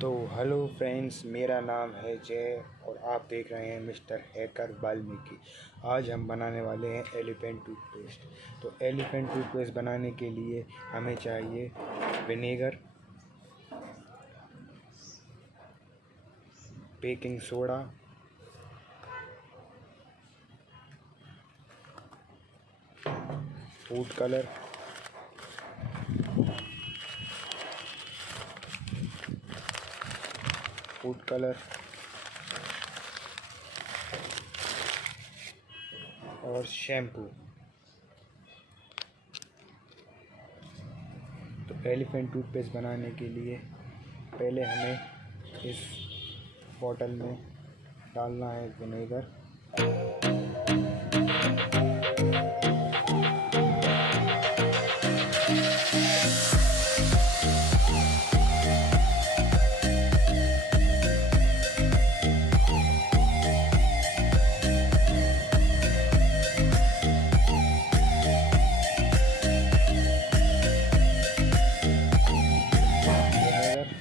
तो hello friends, मेरा नाम है जय और आप देख रहे हैं मिस्टर हैकर वाल्मीकि। आज हम बनाने वाले हैं एलिफेंट टूथपेस्ट। तो एलिफेंट टूथपेस्ट बनाने के लिए हमें चाहिए vinegar, baking soda, food colour, और शैम्पू। तो एलिफेंट टूथपेस्ट बनाने के लिए पहले हमें इस बॉटल में डालना है विनेगर।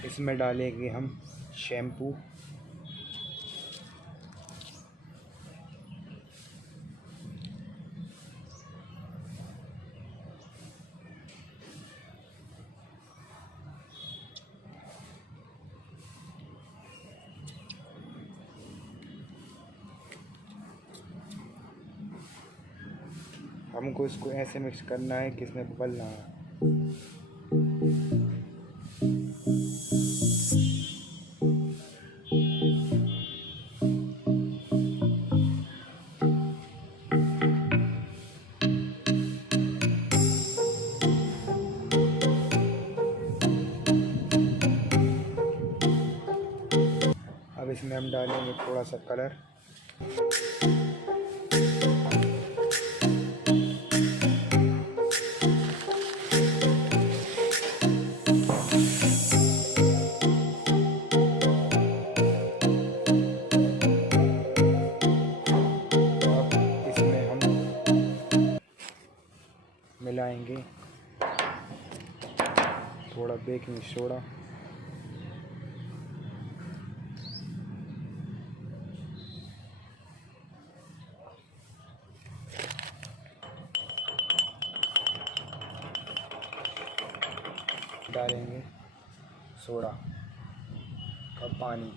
इसमें डालेंगे हम शैम्पू, हमको इसको ऐसे मिक्स करना है कि इसमें बबल ना आए। अब इसमें हम डालेंगे थोड़ा सा कलर, मिलाएंगे थोड़ा बेकिंग सोडा, डालेंगे सोडा का पानी।